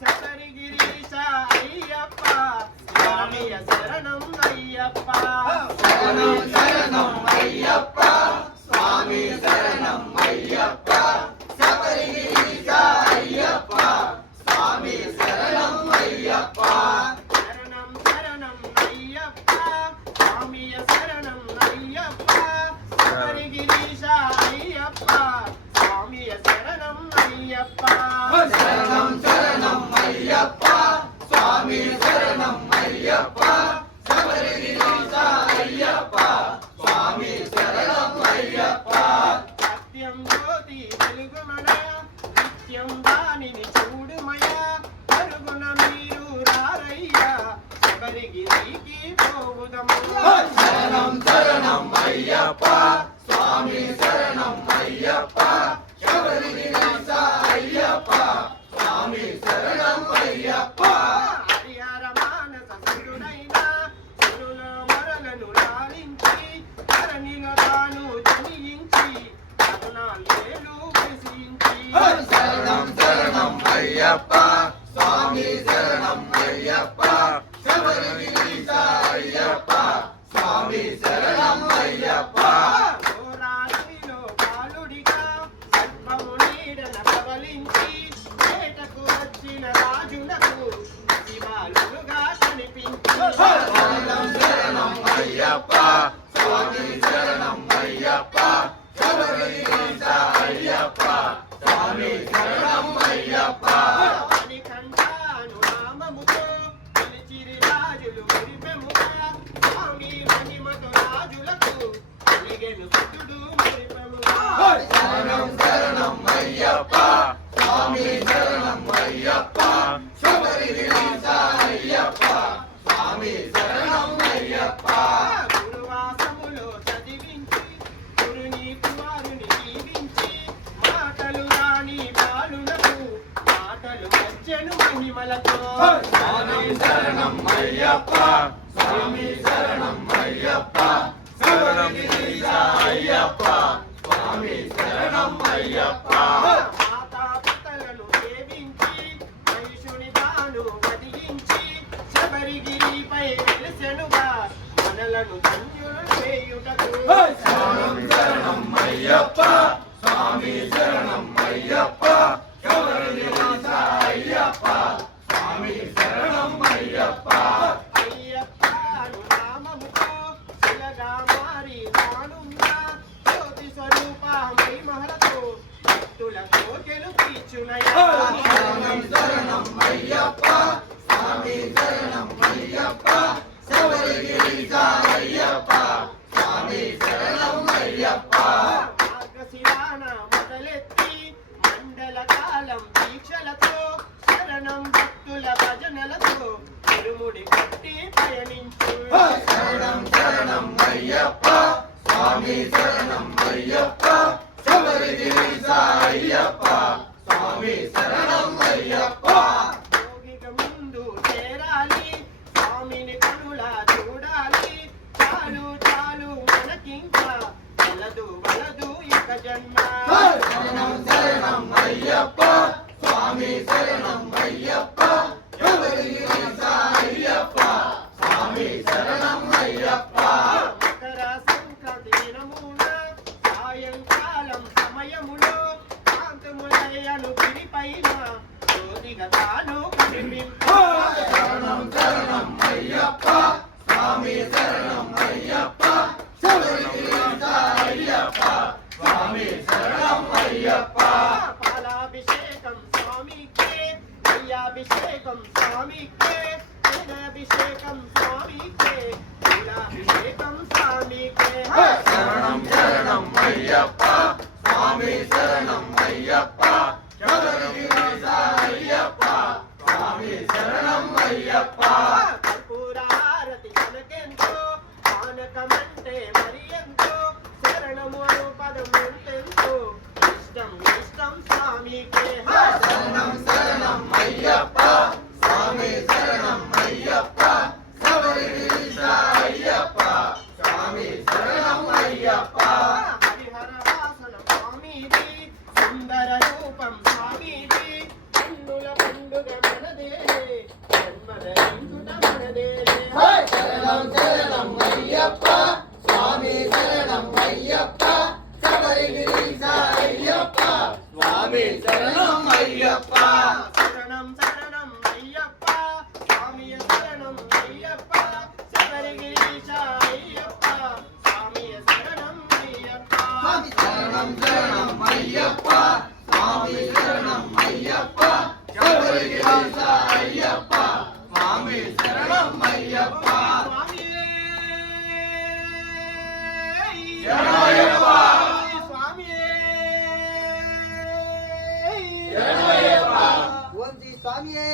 శబరిగిరీశ అయ్యప్ప స్వామియ శరణం అయ్యప్ప శరణం అయ్యప్ప స్వామి శరణం అయ్యప్ప శబరిగిరీశ అయ్యప్ప స్వామి శరణం అయ్యప్ప శరణం శరణం అయ్యప్ప స్వామియ శరణం అయ్యప్ప శబరిగిరీశ అయ్యప్ప స్వామియ శరణం అయ్యప్ప శరణం శరణం అయ్యప్ప స్వామి శరణం అయ్యప్ప శబరిగిరీశ అయ్యప్ప స్వామి శరణం అయ్యప్ప సత్యం జ్యోతి వెలుగుమయ నిత్యం దానిని చూడుమయ పరుగున మీరు రారయ్యా శబరిగిరికి పోవుదము శరణం శరణం అయ్యప్ప స్వామి శరణం అయ్యప్ప శబరిగిరీశ అయ్యప్ప స్వామి శరణం అయ్యప్ప హరిహర మానస సురుడైన సురుల మరలను లాలించి ధరణిలో తాను జనించి పద్నాలుగేళ్ళు విసించి శరణం శరణం అయ్యప్ప స్వామి శరణం అయ్యప్ప శబరిగిరీశ అయ్యప్ప స్వామి శరణం అయ్యప్ప ఘోరాగ్నిలో బాలుడిగా సర్వము నీడన ప్రబలించి వేటకు వచ్చిన రాజులకు శివాలుగా కనిపించి శరణం శరణం అయ్యప్ప స్వామి శరణం అయ్యప్ప శబరిగిరీశ అయ్యప్ప స్వామి శరణం అయ్యప్ప మణికంఠాను నామముతో పిలిచిరి రాజులు మురిపెముగా స్వామి మహిమతో రాజులకు కలిగెను సుతుడు మురిపెముగా శరణం శరణం అయ్యప్ప స్వామి శరణం అయ్యప్ప శబరిగిరీశ అయ్యప్ప స్వామి శరణం అయ్యప్ప గురువాసములో చదివించి గురుని కుమారుని దీవించి మాటలు రాని బాలులకు మాటలు వచ్చెను మహిమలతో స్వామి శరణం అయ్యప్ప స్వామి శరణం అయ్యప్ప శబరిగిరీశ అయ్యప్ప స్వామి శరణం అయ్యప్ప మాతా పితలను సేవించి మహిషుని తాను వధించి శబరిగిరిపై వెలిసెనుగా మనలను ధన్యులు చేయుటకు శరణం శరణం అయ్యప్ప స్వామి శరణం అయ్యప్ప శబరిగిరీశ అయ్యప్ప స్వామి శరణం అయ్యప్ప అయ్యప్పను నామముతో శిలగా మారి తానున్న జ్యోతి స్వరూప మహిమలతో భక్తుల కోటెలు తీర్చునయా శరణం శరణం అయ్యప్ప స్వామి శరణం అయ్యప్ప శబరిగిరీశ అయ్యప్ప స్వామి శరణం అయ్యప్ప మార్గశిరాన మొదలెత్తి మండల కాలం దీక్షలతో శరణం భక్తుల భజనలతో తిరుముడి కట్టి పయనించు శరణం శరణం అయ్యప్ప స్వామి శరణం అయ్యప్ప శబరిగిరీశ అయ్యప్ప స్వామి శరణం అయ్యప్ప యోగిక ముందు చేరాలి స్వామిని కనుల చూడాలి చాలు చాలు మనకింకా వలదు వలదు ఇక జన్మ శరణం శరణం అయ్యప్ప స్వామి శరణం అయ్యప్ప శబరిగిరీశ అయ్యప్ప స్వామి శరణం అయ్యప్ప మకర సంక్రాంతి దినమున సాయంకాలం సమయములో కాంతములయ్యను గిరిపైన జ్యోతిగా తాను కనిపింపు శరణం శరణం అయ్యప్ప స్వామి శరణం అయ్యప్ప శబరిగిరీశ అయ్యప్ప స్వామి శరణం అయ్యప్ప పాలాభిషేకం స్వామికే అయ్యాభిషేకం స్వామికే అభిషేకం స్వామికే అభిషేకం స్వామికే శరణం శరణం అయ్యప్ప స్వామి శరణం అయ్యప్ప శబరిగిరీశ అయ్యప్ప స్వామి శరణం అయ్యప్ప కర్పూరహారతి మనకెంతో పానకమంటే మరి ఎంతో శరణము అను పదం ఎంతెంతో ఇష్టం ఇష్టం స్వామికే శరణం శరణం అయ్యప్ప స్వామి శరణం అయ్యప్ప శబరిగిరీశ అయ్యప్ప స్వామి శరణం అయ్యప్ప హరిహర వాసన స్వామిది సుందర రూపం స్వామిది స్వామి శరణం అయ్యప్ప శరణం శరణం అయ్యప్ప స్వామియ శరణం అయ్యప్ప శబరిగిరీశ అయ్యప్ప స్వామియ శరణం అయ్యప్ప శరణం శరణం అయ్యప్ప స్వామి శరణం అయ్యప్ప శబరిగిరీశ అయ్యప్ప స్వామి శరణం అయ్యప్ప శరణమయ్యప్ప స్వామియే శరణమయ్యప్ప ఓం శ్రీ స్వామియే